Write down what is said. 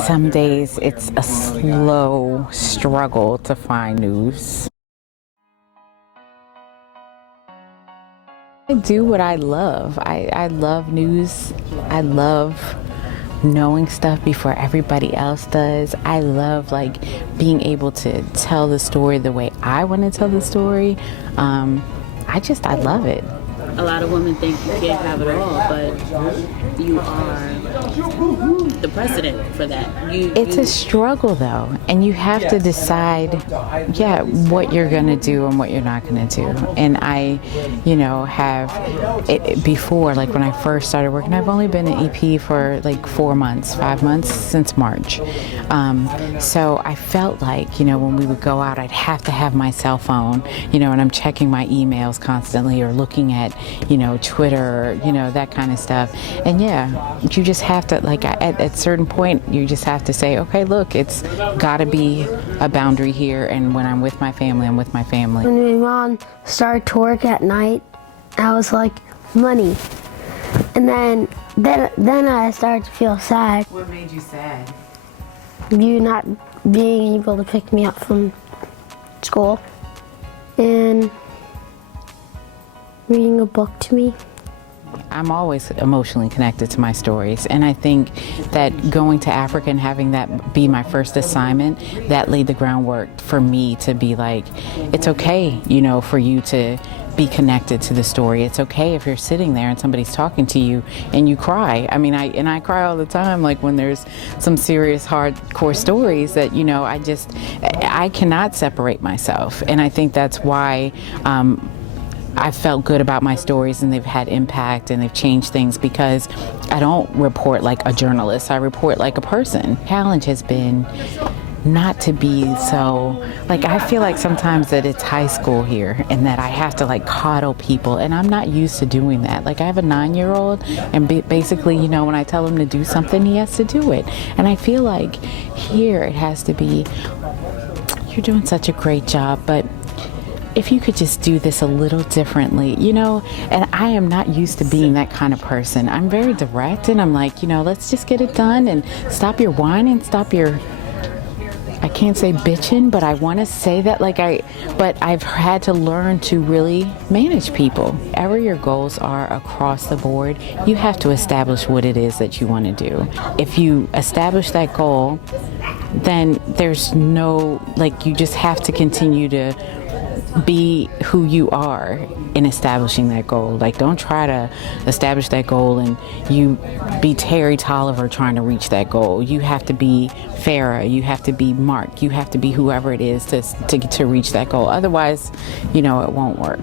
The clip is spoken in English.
some days it's a slow struggle to find news. I do what I love. I love news. I love knowing stuff before everybody else does. I love like being able to tell the story the way I want to tell the story. I love it. A lot of women think you can't have it all, but you are the precedent for that. It's a struggle though, and you have to decide, what you're gonna do and what you're not gonna do. And I, have it before, like when I first started working, I've only been an EP for like 5 months since March. So I felt like, when we would go out, I'd have to have my cell phone, and I'm checking my emails constantly or looking at, Twitter, that kind of stuff. And you just have to, like, at a certain point, you just have to say, okay, look, it's got to be a boundary here. And when I'm with my family, I'm with my family. When my mom started to work at night, I was like, money. And then I started to feel sad. What made you sad? You not being able to pick me up from school and reading a book to me. I'm always emotionally connected to my stories, and I think that going to Africa and having that be my first assignment, that laid the groundwork for me to be like, it's okay, for you to be connected to the story. It's okay if you're sitting there and somebody's talking to you and you cry. I mean, I cry all the time, like when there's some serious hardcore stories that, I cannot separate myself. And I think that's why I felt good about my stories, and they've had impact and they've changed things, because I don't report like a journalist, I report like a person. Challenge has been not to be so, like, I feel like sometimes that it's high school here and that I have to like coddle people, and I'm not used to doing that. Like, I have a 9-year-old, and basically, when I tell him to do something, he has to do it. And I feel like here it has to be, you're doing such a great job, but if you could just do this a little differently, and I am not used to being that kind of person. I'm very direct, and I'm like, let's just get it done and stop your whining, stop your, I can't say bitching, but I want to say that, but I've had to learn to really manage people. Whatever your goals are across the board, you have to establish what it is that you want to do. If you establish that goal, then there's no, you just have to continue to be who you are in establishing that goal. Like, don't try to establish that goal and you be Terri Tolliver trying to reach that goal. You have to be Farrah, you have to be Mark, you have to be whoever it is to reach that goal. Otherwise, it won't work.